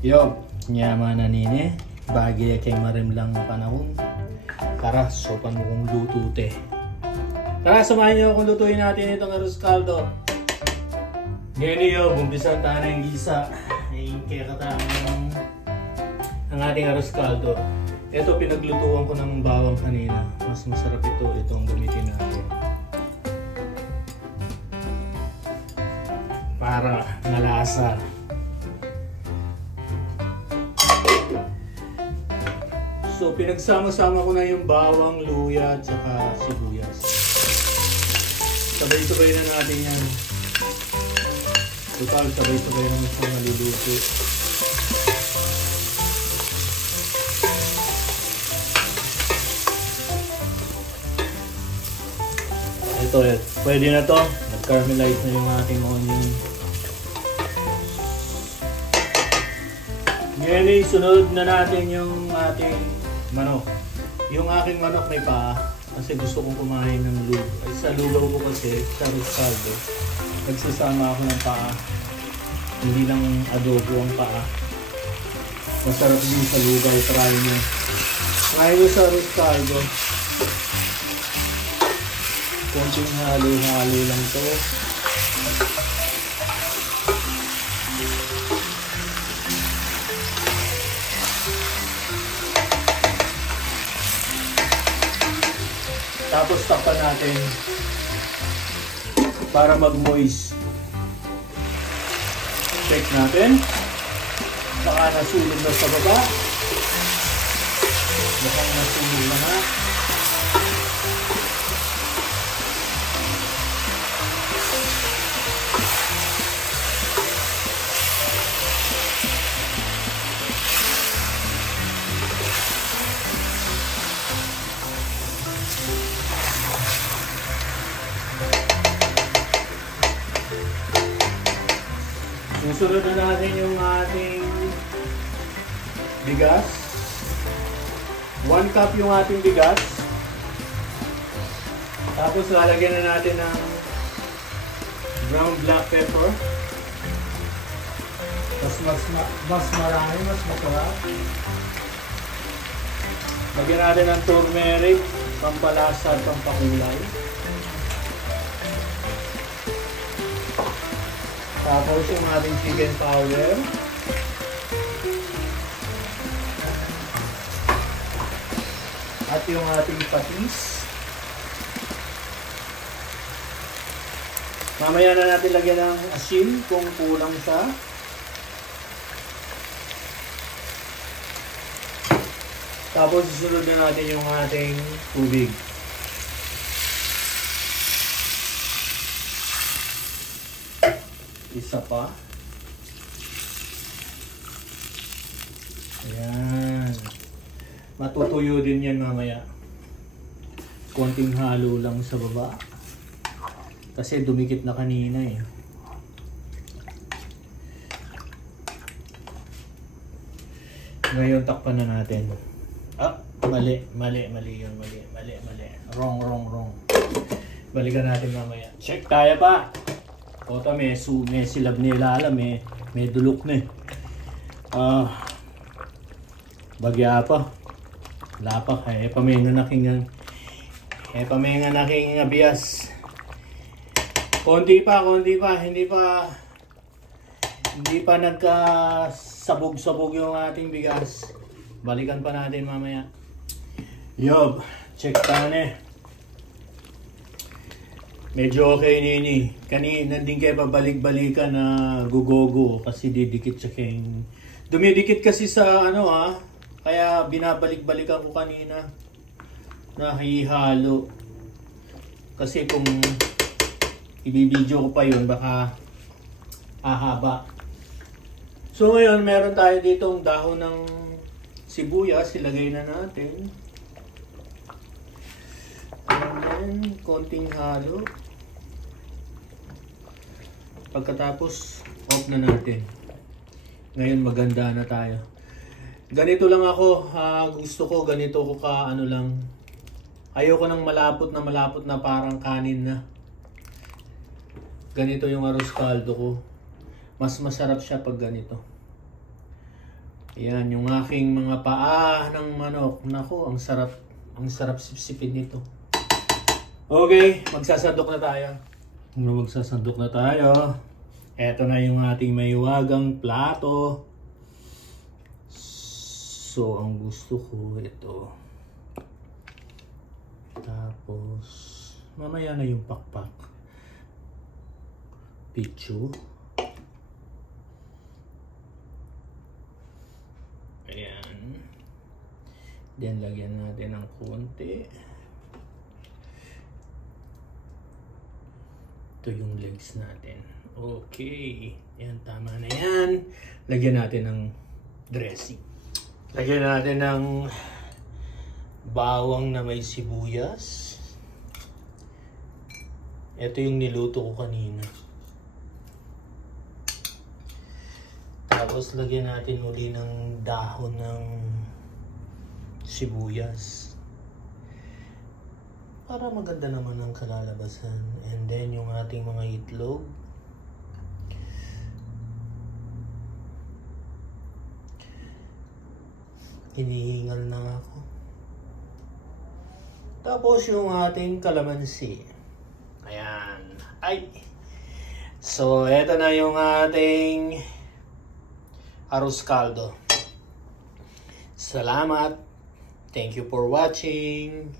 Yo, nyaman na nini. Bagi kay marim lang panahon. Tara, sopan mo kong lutute. Tara, samahan niyo akong lutuin natin itong arroz caldo. Ngayon yo, bumpisan tayo ng gisa. Ay, kaya katang ang ating arroz caldo. Ito, pinaglutuan ko ng bawang kanina. Mas masarap itong gamitin natin. Para malasa. So, pinagsama-sama ko na yung bawang, luya, at saka sibuyas. Sabay-sabay na natin yan. Total, sabay-sabay naman siya maluluto. Ito, pwede na to. Nag-caramelize na yung ating onion. Ngayon, sunod na natin yung ating manok. Yung aking manok may paa kasi gusto kong kumain ng lugaw. Sa lugaw ko kasi, sa arroz caldo, nagsasama ako ng paa. Hindi lang adobo ang paa. Masarap din sa lugaw. Try nyo. Try nyo sa arroz caldo. Konting halo-halo lang to. Tapos takpan natin para mag-moist. Check natin. Baka nasulog na sa baba. Mukhang nasulog na nga. Susunod na natin yung ating bigas. 1 cup yung ating bigas. Tapos lalagyan na natin ng brown black pepper. Mas marami, mas masarap. Lagyan natin ng turmeric, pampalasa at pampakulay. Tapos yung ating chicken powder. At yung ating patis. Mamaya na natin lagyan ng asin kung kulang siya. Tapos susunod na natin yung ating tubig. Isa pa. Ayan. Matutuyo din yan mamaya. Konting halo lang sa baba. Kasi dumikit na kanina eh. Ngayon takpan na natin. Ah, mali yun. Mali. Wrong. Balikan natin mamaya. Check tayo pa. Kota may silab na ilalam, may dulok na eh. Bagya pa. Wala pa. Pamenga naking abiyas. Konti pa. Hindi pa nagkasabog-sabog yung ating bigas. Balikan pa natin mamaya. Yob, check tayo na. Medyo okay nini. Kanina din kayo pabalik-balikan na gugogo kasi didikit siya kayong... Dumidikit kasi sa kaya binabalik-balikan ko kanina. Nahihalo. Kasi kung ibibidyo ko pa yun, baka ahaba. So ngayon, meron tayo ditong dahon ng sibuyas. Ilagay na natin. And konting halo. Pagkatapos, off na natin. Ngayon maganda na tayo. Ganito lang ako. Gusto ko ganito ko lang. Ayoko ng malapot na parang kanin na. Ganito yung arroz caldo ko. Mas masarap siya pag ganito. Ayan, yung aking mga paa ng manok. Naku, ang sarap sipsipin nito. Okay, magsasandok na tayo. Magsasandok na tayo. Eto na yung ating maywagang plato. So, ang gusto ko ito. Tapos, mamaya na yung pakpak. Pichu. Ayan. Then, lagyan natin ng konti. Ito yung legs natin. Okay. Yan, tama na yan. Lagyan natin ng dressing. Lagyan natin ng bawang na may sibuyas. Ito yung niluto ko kanina. Tapos lagyan natin uli ng dahon ng sibuyas. Para maganda naman ang kalalabasan. And then yung ating mga itlog. Hinihingal na ako. Tapos yung ating kalamansi. Ayan. Ay! So, eto na yung ating arroz caldo. Salamat. Thank you for watching.